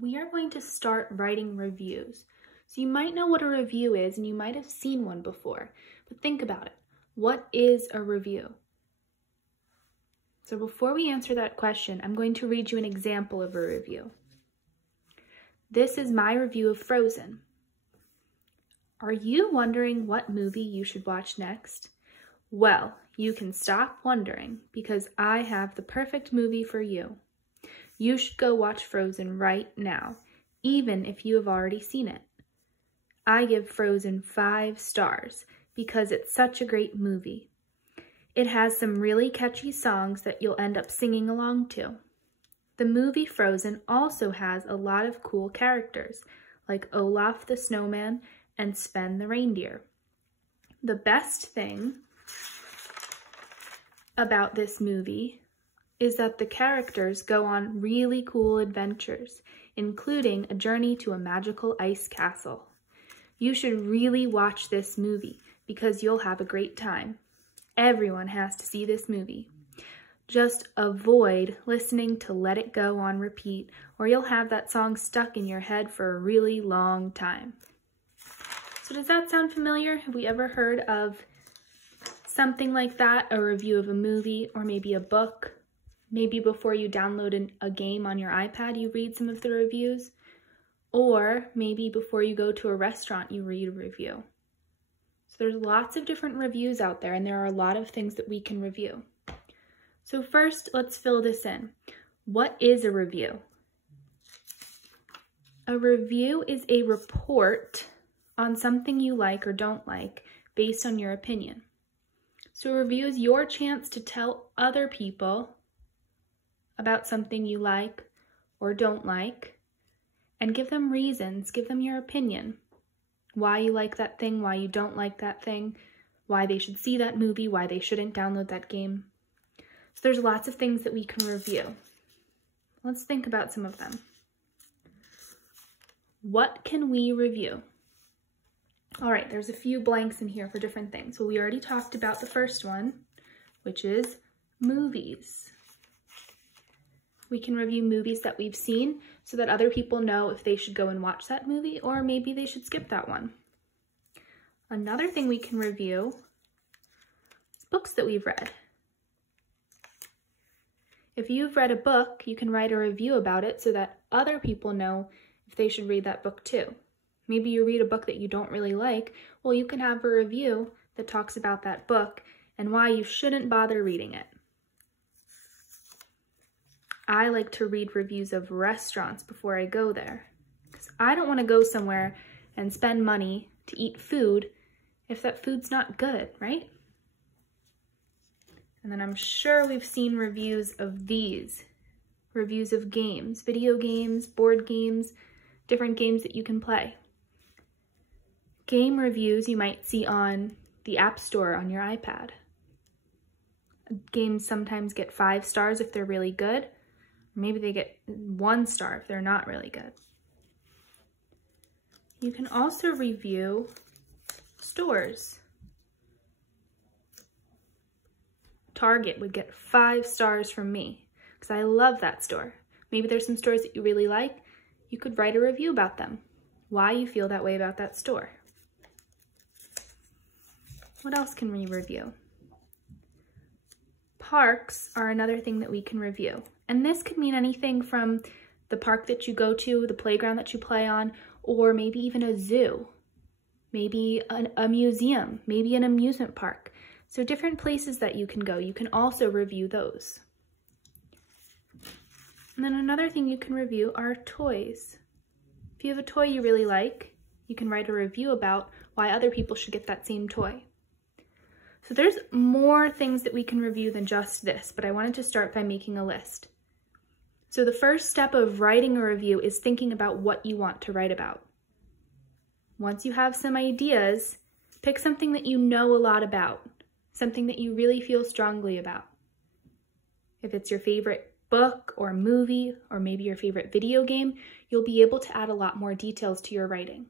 we are going to start writing reviews. So you might know what a review is and you might have seen one before, but think about it. What is a review? So before we answer that question, I'm going to read you an example of a review. This is my review of Frozen. Are you wondering what movie you should watch next? Well, you can stop wondering because I have the perfect movie for you. You should go watch Frozen right now, even if you have already seen it. I give Frozen 5 stars because it's such a great movie. It has some really catchy songs that you'll end up singing along to. The movie Frozen also has a lot of cool characters, like Olaf the snowman and Sven the reindeer. The best thing about this movie is that the characters go on really cool adventures, including a journey to a magical ice castle. You should really watch this movie because you'll have a great time. Everyone has to see this movie. Just avoid listening to Let It Go on repeat, or you'll have that song stuck in your head for a really long time. So does that sound familiar? Have we ever heard of something like that? A review of a movie or maybe a book? Maybe before you download a game on your iPad, you read some of the reviews. Or maybe before you go to a restaurant, you read a review. So there's lots of different reviews out there, and there are a lot of things that we can review. So first, let's fill this in. What is a review? A review is a report on something you like or don't like based on your opinion. So a review is your chance to tell other people about something you like or don't like and give them reasons, give them your opinion. Why you like that thing, why you don't like that thing, why they should see that movie, why they shouldn't download that game. So there's lots of things that we can review. Let's think about some of them. What can we review? All right, there's a few blanks in here for different things. Well, we already talked about the first one, which is movies. We can review movies that we've seen so that other people know if they should go and watch that movie or maybe they should skip that one. Another thing we can review is books that we've read. If you've read a book, you can write a review about it so that other people know if they should read that book too. Maybe you read a book that you don't really like. Well, you can have a review that talks about that book and why you shouldn't bother reading it. I like to read reviews of restaurants before I go there because I don't want to go somewhere and spend money to eat food if that food's not good, right? And then I'm sure we've seen reviews of these, reviews of games, video games, board games, different games that you can play. Game reviews you might see on the App Store on your iPad. Games sometimes get 5 stars if they're really good. Maybe they get 1 star if they're not really good. You can also review stores. Target would get 5 stars from me because I love that store. Maybe there's some stores that you really like. You could write a review about them, why you feel that way about that store. What else can we review? Parks are another thing that we can review. And this could mean anything from the park that you go to, the playground that you play on, or maybe even a zoo, maybe a museum, maybe an amusement park. So different places that you can go, you can also review those. And then another thing you can review are toys. If you have a toy you really like, you can write a review about why other people should get that same toy. So there's more things that we can review than just this, but I wanted to start by making a list. So the first step of writing a review is thinking about what you want to write about. Once you have some ideas, pick something that you know a lot about, something that you really feel strongly about. If it's your favorite book or movie, or maybe your favorite video game, you'll be able to add a lot more details to your writing.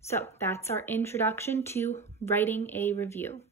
So that's our introduction to writing a review.